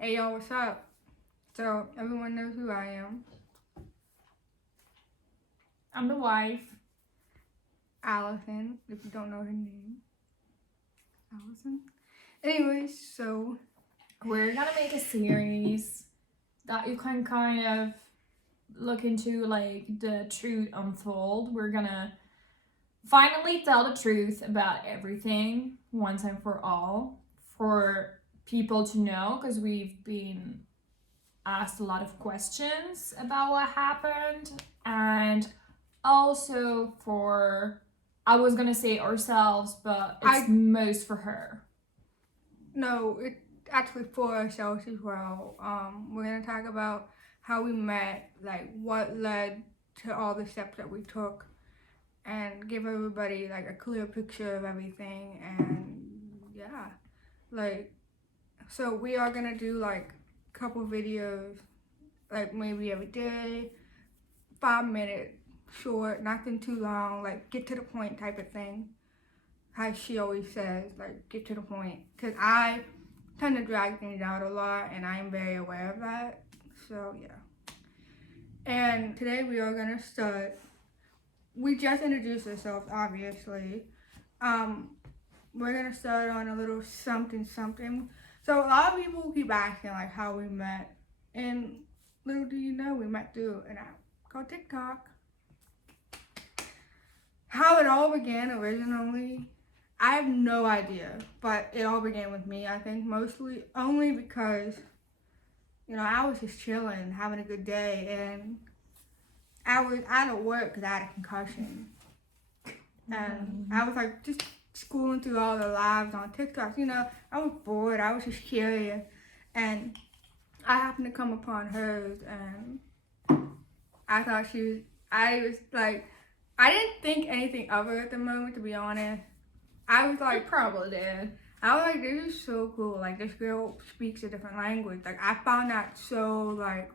Hey y'all, what's up? So everyone knows who I am. I'm the wife. Allison, if you don't know her name. Allison. Anyways, so We're gonna make a series that you can kind of look into, like the truth unfold. We're gonna finally tell the truth about everything once and for all for people to know, because we've been asked a lot of questions about what happened, and also for, I was gonna say ourselves, but it's most for her. No, it's actually for ourselves as well. We're gonna talk about how we met, like what led to all the steps that we took, and give everybody like a clear picture of everything. And yeah, like so we are gonna do like a couple videos, like maybe every day, 5 minute short, nothing too long, like get to the point type of thing. How she always says, like get to the point. Cause I tend to drag things out a lot, and I'm very aware of that. So yeah. And today we are gonna start. We just introduced ourselves, obviously. We're gonna start on a little something something. So a lot of people keep asking like how we met, and little do you know, we met through an app called TikTok. How it all began originally, I have no idea, but it all began with me. I think mostly only because, I was just chilling, having a good day, and I was out of work because I had a concussion, and I was like just scrolling through all the lives on TikTok. I was bored. I was just curious, and I happened to come upon hers, and I thought she was. I was like, I didn't think anything of her at the moment, to be honest. I was like, You probably did. I was like, this is so cool. Like, this girl speaks a different language. Like, I found that so, like,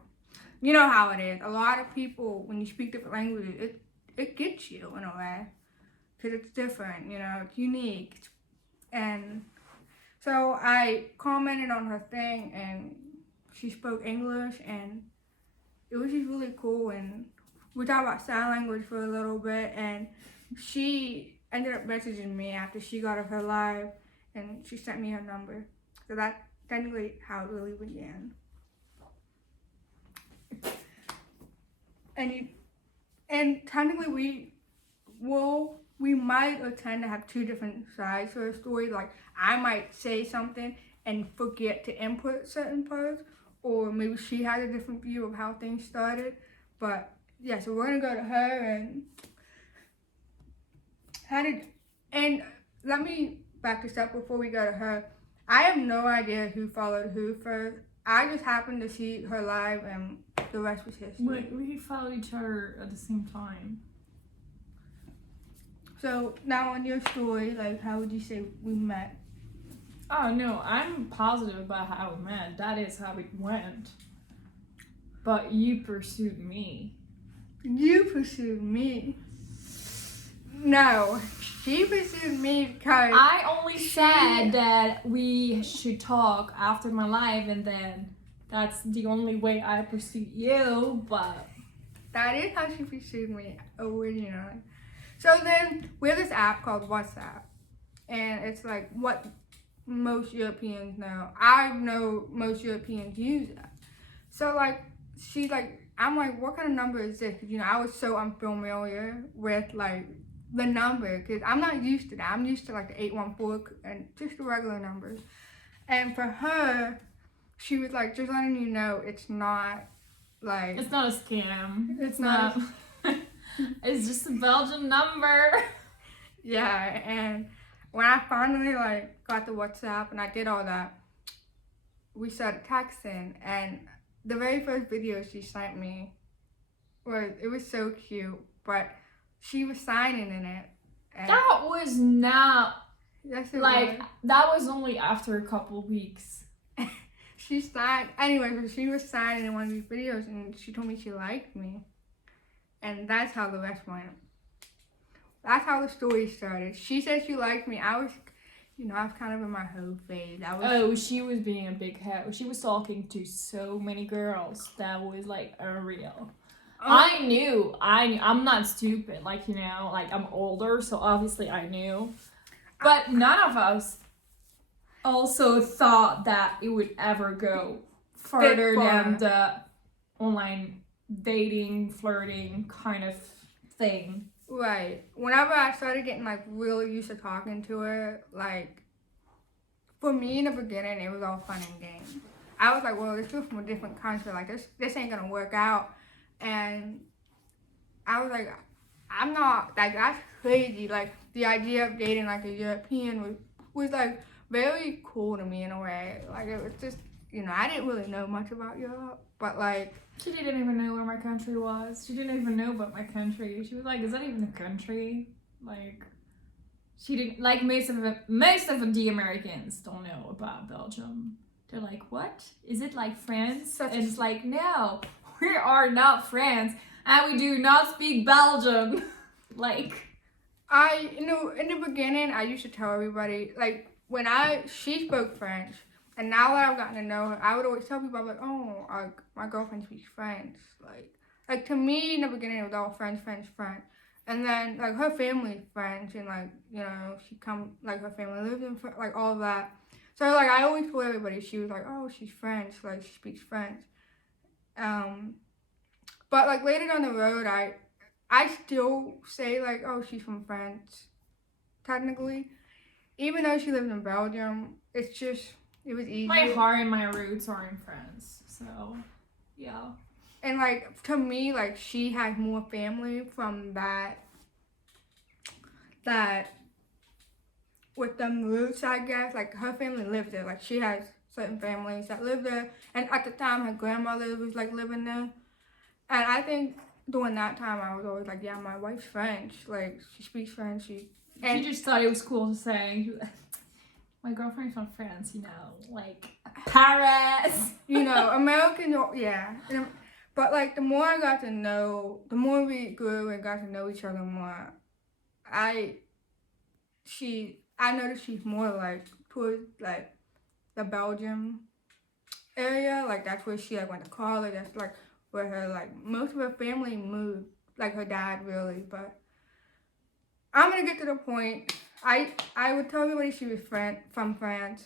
you know how it is. A lot of people, when you speak different languages, it gets you in a way. Because it's different, it's unique. And so I commented on her thing, and she spoke English, and it was just really cool. And we talked about sign language for a little bit, and she ended up messaging me after she got off her live, and she sent me her number. So that's technically how it really began. And technically we might or tend to have two different sides to her story. Like I might say something and forget to input certain parts, or maybe she had a different view of how things started. But yeah, so we're gonna go to her and let me back this up before we go to her. I have no idea who followed who first. I just happened to see her live, and the rest was history. We followed each other at the same time. So now on your story, like how would you say we met? Oh no, I'm positive about how we met. That is how it went. But you pursued me. You pursued me. No, she pursued me because I only said that we should talk after my live, and then that's the only way I pursued you, but that is how she pursued me originally. So then we have this app called WhatsApp, and it's like what most Europeans know. I know most Europeans use it. So like she's like, I'm like, what kind of number is this? Because I was so unfamiliar with like the number, because I'm not used to that. I'm used to like the 814 and just the regular numbers. And for her, she was like, just letting you know, it's not like, it's not a scam. It's not. It's just a Belgian number. Yeah, and when I finally like got the WhatsApp and I did all that, we started texting, and the very first video she sent me was so cute, but she was signing in it. And that was not yes, like was. That was only after a couple weeks. She signed anyway, but she was signing in one of these videos, and she told me she liked me, and that's how the rest went. That's how the story started. She said she liked me. I was I was kind of in my whole phase. I was Oh, she was being a big hoe. She was talking to so many girls. That was like unreal. I knew. I'm not stupid. Like, like I'm older, so obviously I knew. But none of us also thought that it would ever go further than the online dating, flirting kind of thing. Right. Whenever I started getting like really used to talking to her, like for me in the beginning, it was all fun and games. I was like, well, this is from a different country. Like this ain't gonna work out. And I was like, I'm not like that's crazy. Like the idea of dating like a European was like very cool to me in a way. Like it was just I didn't really know much about Europe, but like She didn't even know where my country was. She didn't even know about my country. She was like, "Is that even a country?" Like, she didn't like most of the Americans don't know about Belgium. They're like, "What? Is it like France?" And it's like, no, we are not France, and we do not speak Belgium. Like, in the beginning, I used to tell everybody like when she spoke French. And now that I've gotten to know her, I would always tell people, I'm like, oh, my girlfriend speaks French. Like to me, in the beginning, it was all French. And then, like, her family's French, and, like, her family lives in, like, all of that. So, like, I always told everybody, she was like, oh, she's French, like, she speaks French. But, like, later down the road, I still say, like, oh, she's from France, technically. Even though she lives in Belgium, it's just... It was easy. My heart and my roots are in France, so yeah. And like to me, like she has more family from that with them roots, I guess. Like her family lives there. Like she has certain families that live there, and at the time her grandmother was like living there. And I think during that time I was always like, yeah, my wife's French. Like she speaks French. She just thought it was cool to say. My girlfriend's from France, like Paris. American, yeah. But like the more I got to know, the more we grew and got to know each other more, I noticed she's more like towards like the Belgium area. Like that's where she like went to college. That's like where her like most of her family moved. Like her dad really, but I'm gonna get to the point. I would tell everybody she was from France,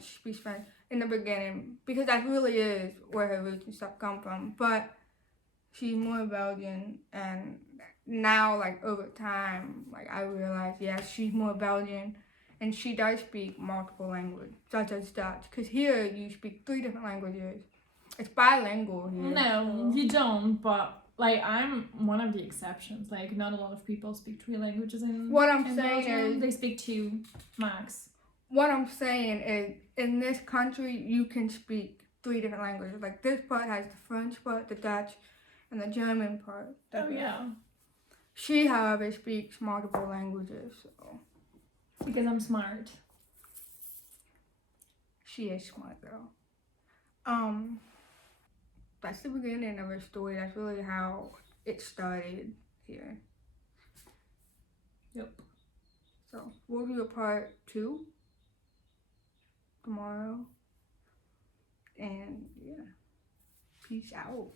speaks French in the beginning because that really is where her roots and stuff come from. But she's more Belgian, and now like over time, like I realize, yeah, she's more Belgian, and she does speak multiple languages, such as Dutch. Because here you speak 3 different languages. It's bilingual here. No, you don't, but like I'm one of the exceptions. Like not a lot of people speak 3 languages in saying Belgium. They speak 2 max. What I'm saying is in this country you can speak 3 different languages. Like this part has the French part, the Dutch, and the German part. Oh yeah. She, however, speaks multiple languages. So. Because I'm smart. She is smart girl. That's the beginning of her story. That's really how it started here. Yep. So we'll do a part 2 tomorrow. And yeah, peace out.